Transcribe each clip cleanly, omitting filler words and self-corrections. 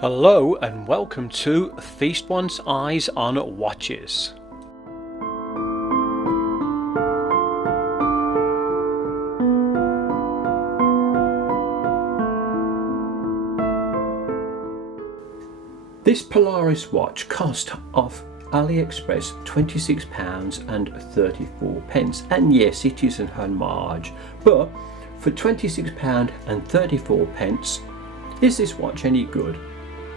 Hello and welcome to Feast One's Eyes on Watches. This Paularies watch cost off AliExpress £26.34, and yes, it is an homage, but for £26.34, is this watch any good?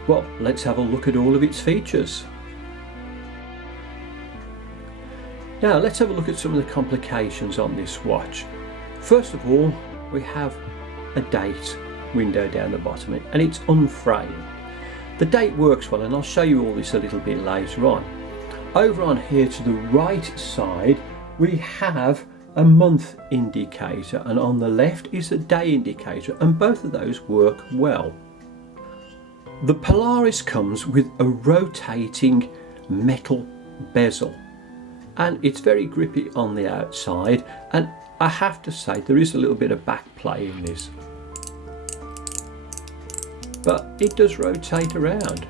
Well, let's have a look at all of its features. Now let's have a look at some of the complications on this watch. First of all, we have a date window down the bottom and it's unframed. The date works well, and I'll show you all this a little bit later on. Over on here to the right side we have a month indicator, and on the left is a day indicator, and both of those work well. The Paularies comes with a rotating metal bezel, and it's very grippy on the outside, and I have to say there is a little bit of back play in this, but it does rotate around.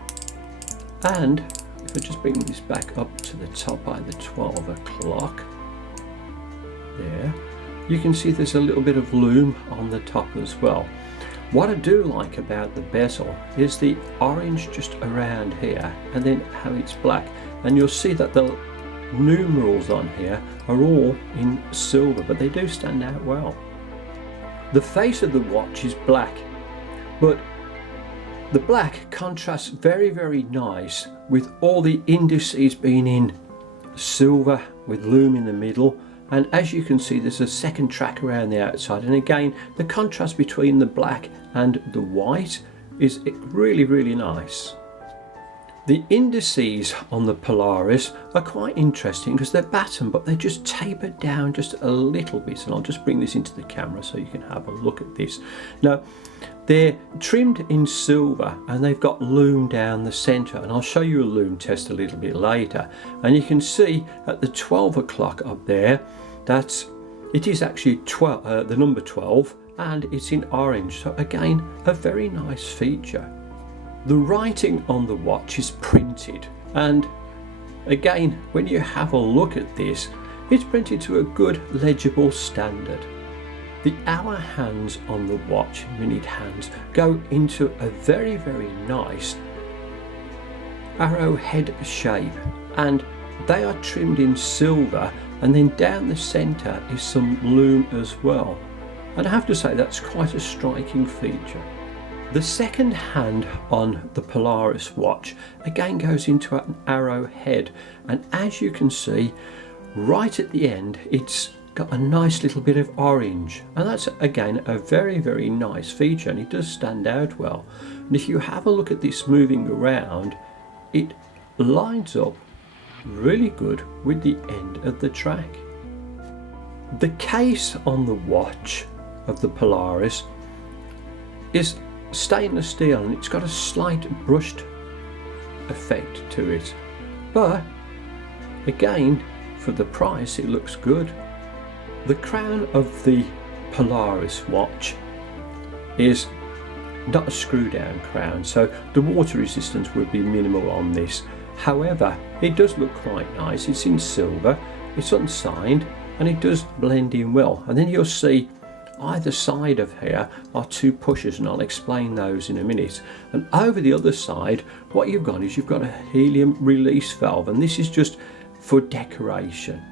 And if I just bring this back up to the top by the 12 o'clock there, you can see there's a little bit of loom on the top as well. What I do like about the bezel is the orange just around here, and then how it's black, and you'll see that the numerals on here are all in silver, but they do stand out well. The face of the watch is black, but the black contrasts very nice with all the indices being in silver with loom in the middle. And as you can see, there's a second track around the outside, and again the contrast between the black and the white is really nice. The indices on the Paularies are quite interesting because they're batten, but they're just tapered down just a little bit, and I'll just bring this into the camera so you can have a look at this. Now they're trimmed in silver and they've got loom down the centre, and I'll show you a loom test a little bit later. And you can see at the 12 o'clock up there that it is actually the number 12, and it's in orange, so again a very nice feature. The writing on the watch is printed, and again when you have a look at this, it's printed to a good legible standard. The hour hands on the watch, minute hands, go into a very nice arrowhead shape, and they are trimmed in silver, and then down the centre is some loom as well, and I have to say that's quite a striking feature. The second hand on the Paularies watch again goes into an arrowhead, and as you can see right at the end it's got a nice little bit of orange, and that's again a very nice feature, and it does stand out well. And if you have a look at this moving around, it lines up really good with the end of the track. The case on the watch of the Paularies is stainless steel, and it's got a slight brushed effect to it, but again for the price it looks good. The crown of the Paularies watch is not a screw down crown, so the water resistance would be minimal on this. However, it does look quite nice. It's in silver, it's unsigned, and it does blend in well. And then you'll see either side of here are two pushers, and I'll explain those in a minute. And over the other side what you've got is you've got a helium release valve, and this is just for decoration.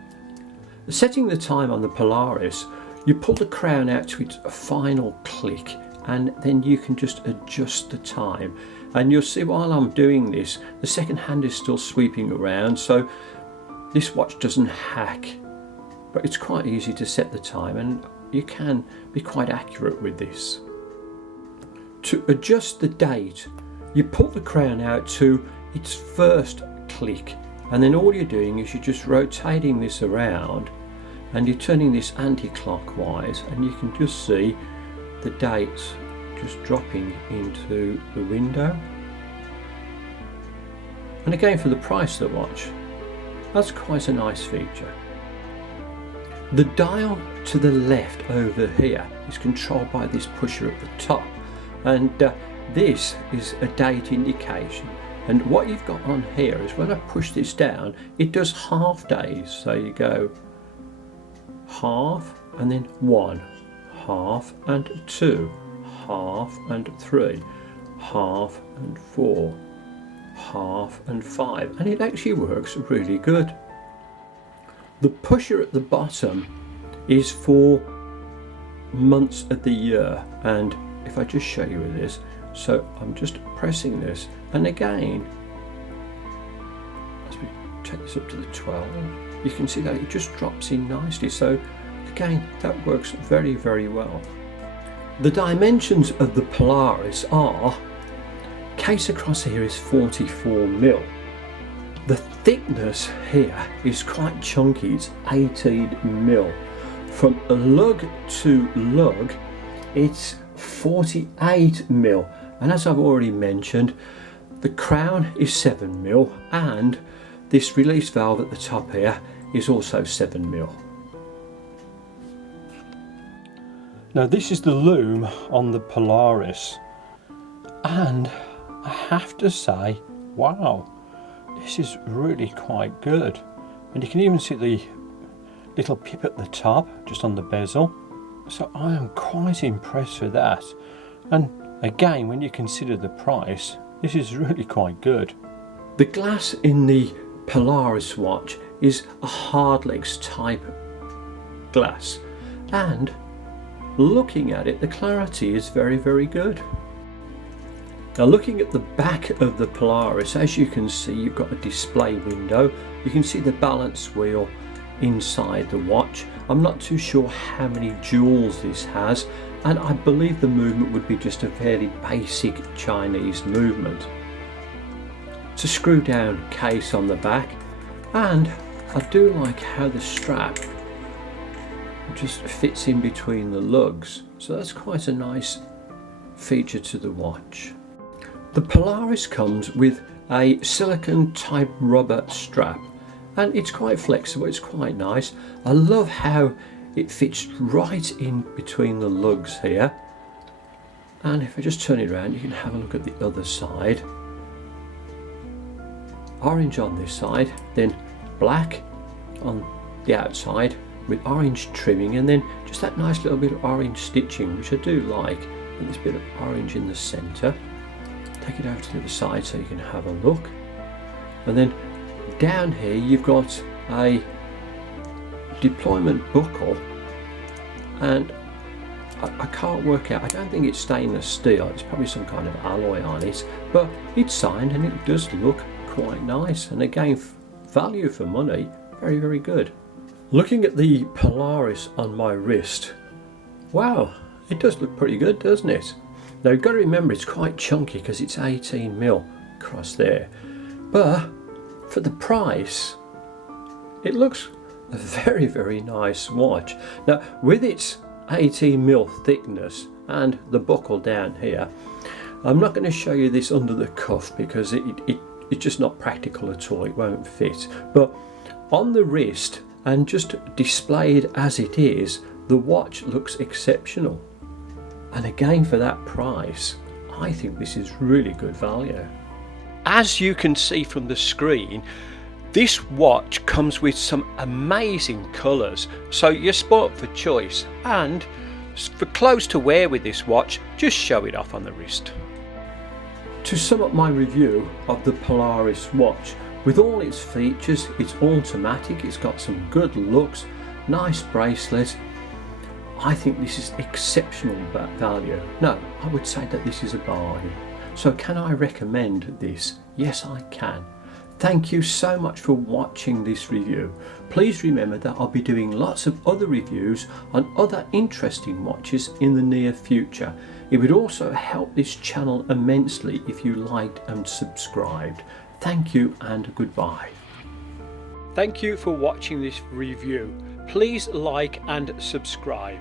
Setting the time on the Paularies, you pull the crown out to its final click, and then you can just adjust the time. And you'll see while I'm doing this, the second hand is still sweeping around, so this watch doesn't hack, but it's quite easy to set the time, and you can be quite accurate with this. To adjust the date, you pull the crown out to its first click, and then all you're doing is you're just rotating this around, and you're turning this anti-clockwise, and you can just see the dates just dropping into the window. And again, for the price of the watch, that's quite a nice feature. The dial to the left over here is controlled by this pusher at the top, and this is a date indication, and what you've got on here is when I push this down, it does half days. So you go half and then 1, half and 2, half and 3, half and 4, half and 5, and it actually works really good. The pusher at the bottom is for months of the year, and if I just show you with this, so I'm just pressing this, and again as we take this up to the 12, you can see that it just drops in nicely. So again, that works very, very well. The dimensions of the Paularies are, case across here is 44mm. The thickness here is quite chunky, it's 18mm. From lug to lug, it's 48mm. And as I've already mentioned, the crown is 7mm, and this release valve at the top here is also 7mm. Now this is the loom on the Paularies, and I have to say, wow, this is really quite good. And you can even see the little pip at the top, just on the bezel. So I am quite impressed with that. And again, when you consider the price, this is really quite good. The glass in the Paularies watch is a hardlex type glass, and looking at it, the clarity is very, very good. Now looking at the back of the Paularies, as you can see, you've got a display window. You can see the balance wheel inside the watch. I'm not too sure how many jewels this has, and I believe the movement would be just a fairly basic Chinese movement. It's a screw down case on the back, and I do like how the strap just fits in between the lugs, so that's quite a nice feature to the watch. The Paularies comes with a silicone type rubber strap, and it's quite flexible, it's quite nice. I love how it fits right in between the lugs here, and if I just turn it around, you can have a look at the other side. Orange on this side, then black on the outside with orange trimming, and then just that nice little bit of orange stitching, which I do like, and this bit of orange in the centre. Take it over to the other side so you can have a look. And then down here you've got a deployment buckle, and I can't work out, I don't think it's stainless steel, it's probably some kind of alloy on it, but it's signed and it does look quite nice, and again, value for money, very, very good. Looking at the Paularies on my wrist, wow, it does look pretty good, doesn't it? Now you've got to remember it's quite chunky because it's 18mm across there, but for the price it looks a very, very nice watch. Now with its 18mm thickness and the buckle down here, I'm not going to show you this under the cuff because it's just not practical at all, it won't fit, but on the wrist and just displayed as it is, the watch looks exceptional. And again, for that price, I think this is really good value. As you can see from the screen, this watch comes with some amazing colours, so you're spoilt for choice, and for clothes to wear with this watch, just show it off on the wrist. To sum up my review of the Paularies watch, with all its features, it's automatic, it's got some good looks, nice bracelet, I think this is exceptional value. No, I would say that this is a bargain. So can I recommend this? Yes, I can. Thank you so much for watching this review. Please remember that I'll be doing lots of other reviews on other interesting watches in the near future. It would also help this channel immensely if you liked and subscribed. Thank you and goodbye. Thank you for watching this review. Please like and subscribe.